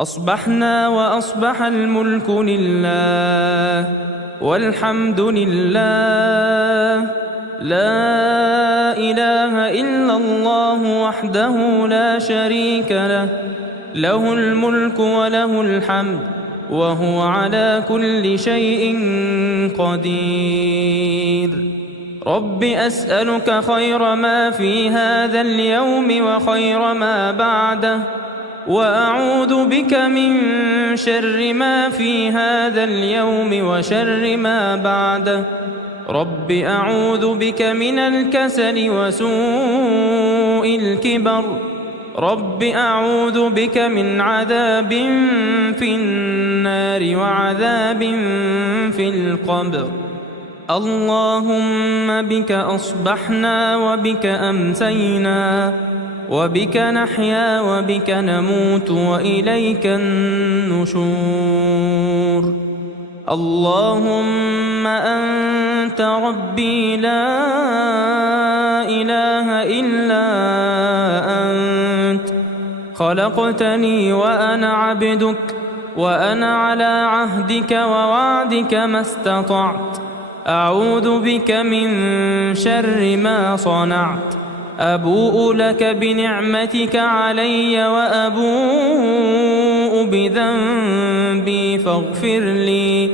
أصبحنا وأصبح الملك لله والحمد لله، لا إله إلا الله وحده لا شريك له، له الملك وله الحمد وهو على كل شيء قدير. رب أسألك خير ما في هذا اليوم وخير ما بعده، وأعوذ بك من شر ما في هذا اليوم وشر ما بعده. رب أعوذ بك من الكسل وسوء الكبر. رب أعوذ بك من عذاب في النار وعذاب في القبر. اللهم بك أصبحنا وبك أمسينا وبك نحيا وبك نموت وإليك النشور. اللهم أنت ربي لا إله إلا أنت، خلقتني وأنا عبدك، وأنا على عهدك ووعدك ما استطعت. أعوذ بك من شر ما صنعت. أبوء لك بنعمتك علي وأبوء بذنبي فاغفر لي،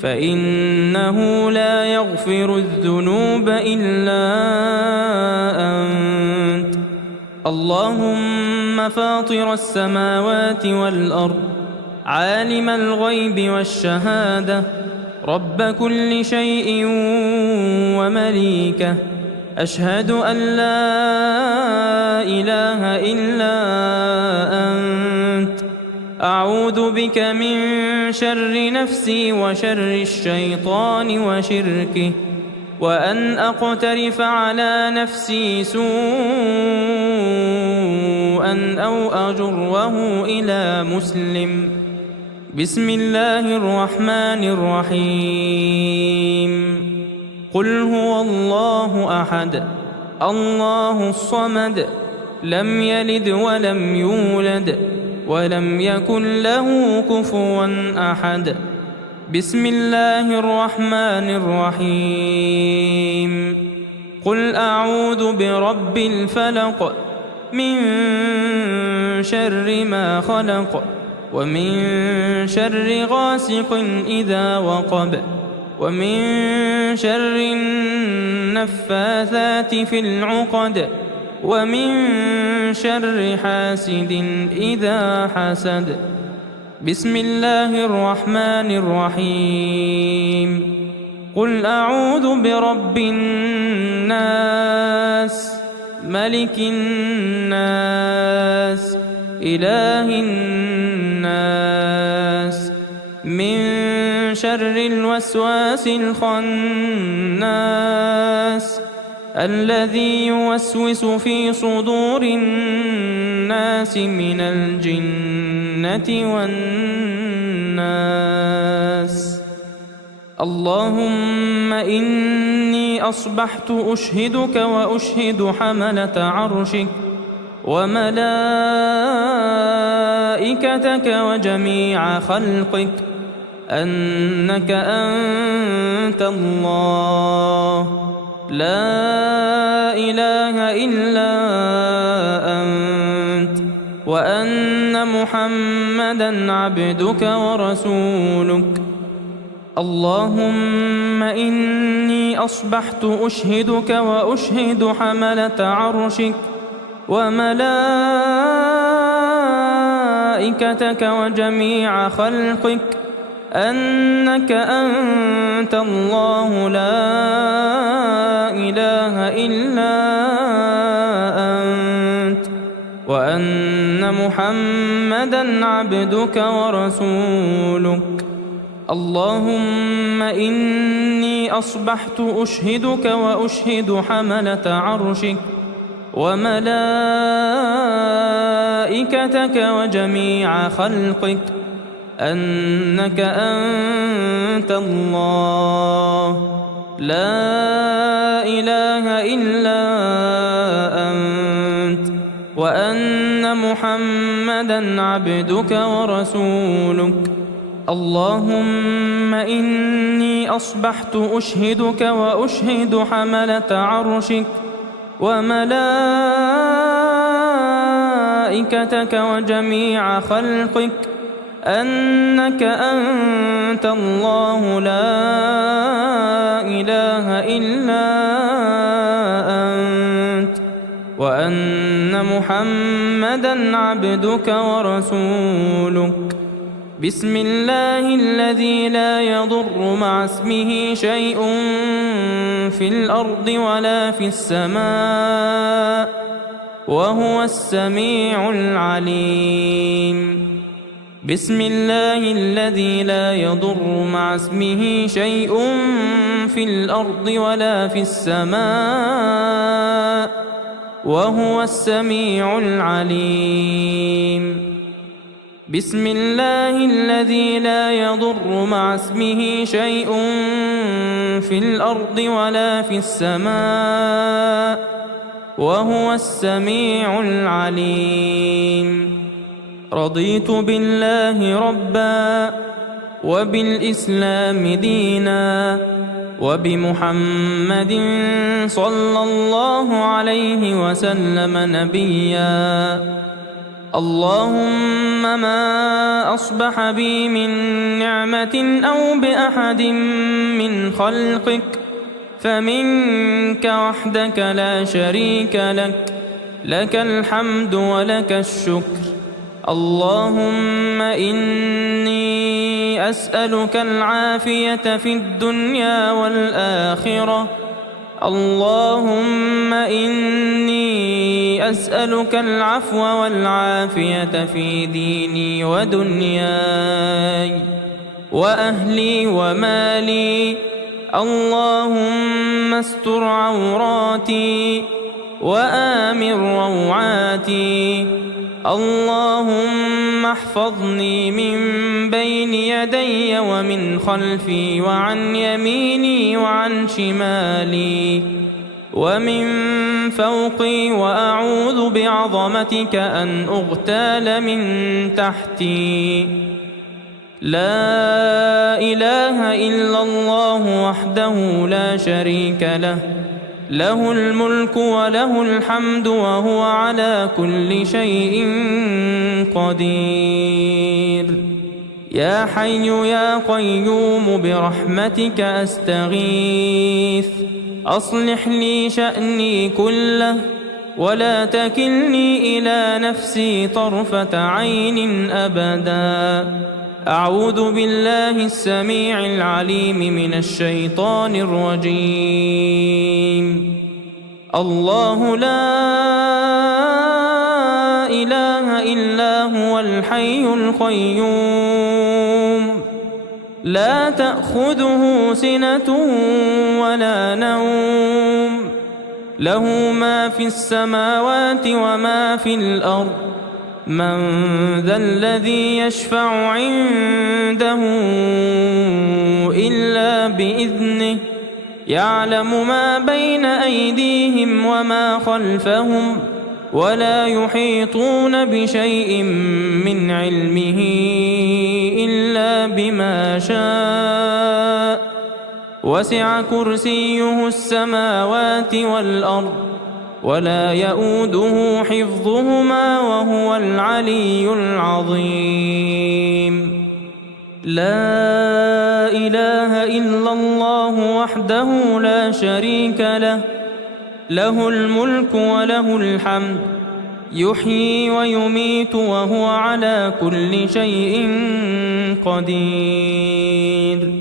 فإنه لا يغفر الذنوب إلا أنت. اللهم فاطر السماوات والأرض، عالم الغيب والشهادة، رب كل شيء ومليكه، أشهد أن لا إله إلا أنت. أعوذ بك من شر نفسي وشر الشيطان وشركه، وأن أقترف على نفسي سوءا أو أجره إلى مسلم. بسم الله الرحمن الرحيم. قل هو الله أحد، الله الصمد، لم يلد ولم يولد ولم يكن له كفوا أحد. بسم الله الرحمن الرحيم. قل أعوذ برب الفلق، من شر ما خلق، ومن شر غاسق إذا وقب، ومن شر النفاثات في العقد، ومن شر حاسد إذا حسد. بسم الله الرحمن الرحيم. قل أعوذ برب الناس، ملك الناس، إله الناس، من شر الوسواس الخناس، الذي يوسوس في صدور الناس من الجنة والناس. اللهم إني أصبحت أشهدك وأشهد حملة عرشك وملائكتك وجميع خلقك أنك أنت الله، لا إله إلا أنت، وأن محمدًا عبدك ورسولك. اللهم إني أصبحت أشهدك وأشهد حملة عرشك وملائكتك وجميع خلقك أنك أنت الله، لا إله إلا أنت، وأن محمدًا عبدك ورسولك. اللهم إني أصبحت أشهدك وأشهد حملة عرشك وملائكتك وجميع خلقك أنك أنت الله، لا إله إلا أنت، وأن وأن محمدًا عبدك ورسولك. اللهم إني أصبحت أشهدك وأشهد حملة عرشك وملائكتك وجميع خلقك أنك أنت الله لا إله إلا أنت، وأن محمدًا عبدك ورسولك. بسم الله الذي لا يضر مع اسمه شيء في الأرض ولا في السماء وهو السميع العليم. بسم الله الذي لا يضر مع اسمه شيء في الأرض ولا في السماء وهو السميع العليم. بسم الله الذي لا يضر مع اسمه شيء في الأرض ولا في السماء وهو السميع العليم. رضيت بالله ربا وبالإسلام دينا وبمحمد صلى الله عليه وسلم نبيا. اللهم ما أصبح بي من نعمة أو بأحد من خلقك فمنك وحدك لا شريك لك، لك الحمد ولك الشكر. اللهم إني أسألك العافية في الدنيا والآخرة. اللهم إني أسألك العفو والعافية في ديني ودنياي وأهلي ومالي. اللهم استر عوراتي وآمن روعاتي. اللهم احفظني من بين يدي ومن خلفي وعن يميني وعن شمالي ومن فوقي، وأعوذ بعظمتك أن أغتال من تحتي. لا إله إلا الله وحده لا شريك له، له الملك وله الحمد وهو على كل شيء قدير. يا حي يا قيوم برحمتك أستغيث، أصلح لي شأني كله ولا تكلني إلى نفسي طرفة عين أبدا. أعوذ بالله السميع العليم من الشيطان الرجيم. الله لا إله إلا هو الحي القيوم، لا تأخذه سنة ولا نوم، له ما في السماوات وما في الأرض. من ذا الذي يشفع عنده إلا بإذنه، يعلم ما بين أيديهم وما خلفهم ولا يحيطون بشيء من علمه إلا بما شاء. وسع كرسيه السماوات والأرض ولا يؤوده حفظهما وهو العلي العظيم. لا إله إلا الله وحده لا شريك له، له الملك وله الحمد، يحيي ويميت وهو على كل شيء قدير.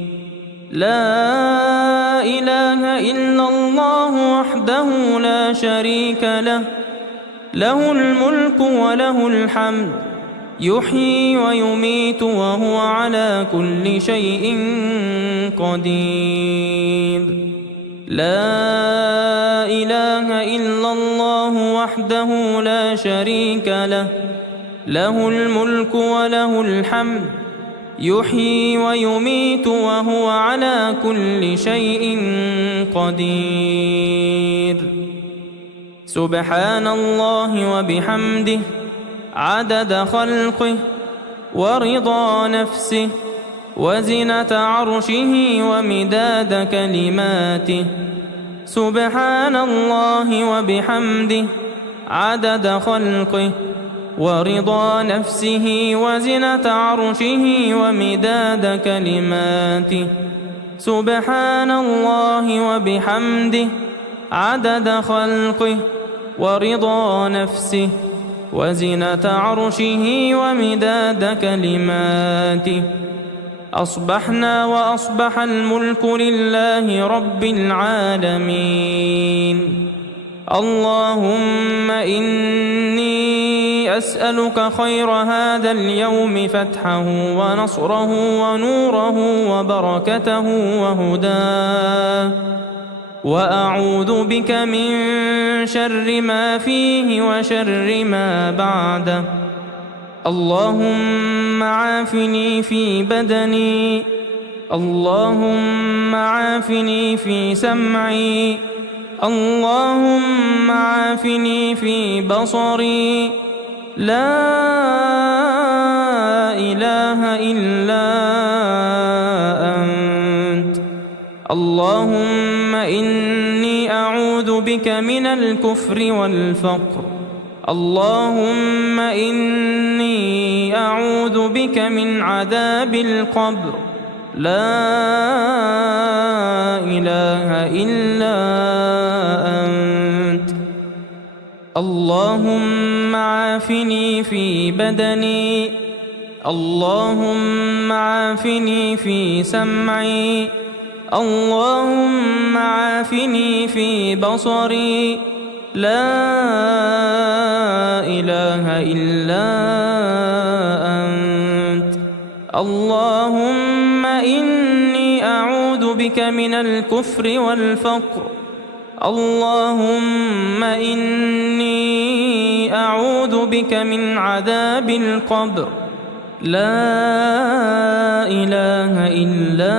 لا إله إلا الله وحده لا شريك له، له الملك وله الحمد، يحيي ويميت وهو على كل شيء قدير. لا إله إلا الله وحده لا شريك له، له الملك وله الحمد، يحيي ويميت وهو على كل شيء قدير. سبحان الله وبحمده عدد خلقه ورضا نفسه وزنة عرشه ومداد كلماته. سبحان الله وبحمده عدد خلقه ورضا نفسه وزنة عرشه ومداد كلماته. سبحان الله وبحمده عدد خلقه ورضا نفسه وزنة عرشه ومداد كلماته. أصبحنا وأصبح الملك لله رب العالمين. اللهم إني أسألك خير هذا اليوم فتحه ونصره ونوره وبركته وهداه، وأعوذ بك من شر ما فيه وشر ما بعده. اللهم عافني في بدني، اللهم عافني في سمعي، اللهم عافني في بصري. لا إله إلا أنت. اللهم إني أعوذ بك من الكفر والفقر. اللهم إني أعوذ بك من عذاب القبر. لا إله إلا أنت. اللهم عافني في بدني، اللهم عافني في سمعي، اللهم عافني في بصري. لا إله إلا أنت. اللهم إني أعوذ بك من الكفر والفقر. اللهم إني أعوذ بك من عذاب القبر. لا إله إلا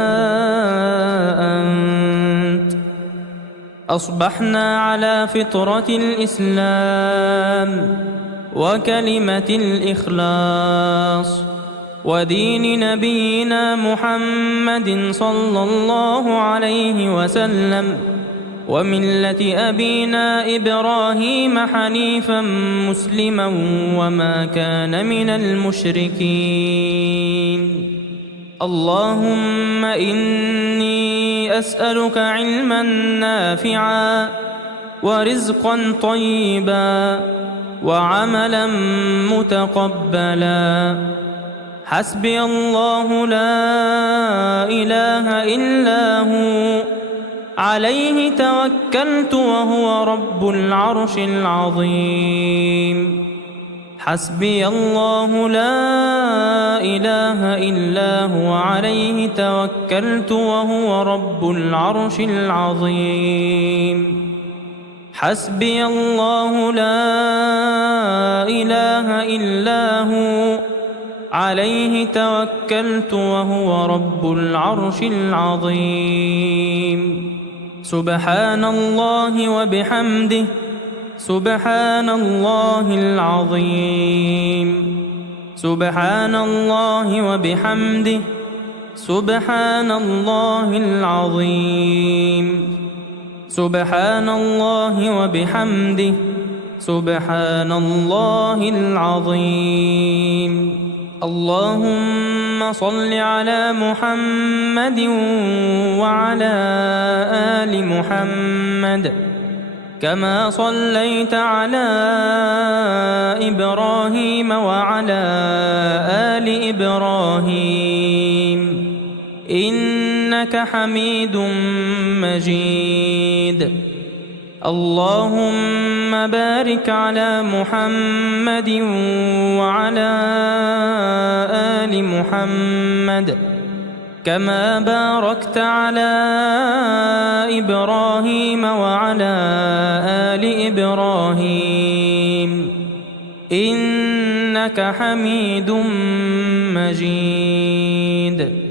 أنت. أصبحنا على فطرة الإسلام وكلمة الإخلاص ودين نبينا محمد صلى الله عليه وسلم، وملة أبينا إبراهيم حنيفا مسلما وما كان من المشركين. اللهم إني أسألك علما نافعا ورزقا طيبا وعملا متقبلا. حسبي الله لا إله إلا هو، عليه توكلت وهو رب العرش العظيم. حسبي الله لا إله إلا هو، عليه توكلت وهو رب العرش العظيم. حسبي الله لا إله إلا هو، عليه توكلت وهو رب العرش العظيم. سبحان الله وبحمده، سبحان الله العظيم. سبحان الله وبحمده، سبحان الله العظيم. سبحان الله وبحمده، سبحان الله العظيم. اللهم صل على محمد وعلى آل محمد كما صليت على إبراهيم وعلى آل إبراهيم إنك حميد مجيد. اللهم بارك على محمد وعلى آل محمد كما باركت على إبراهيم وعلى آل إبراهيم إنك حميد مجيد.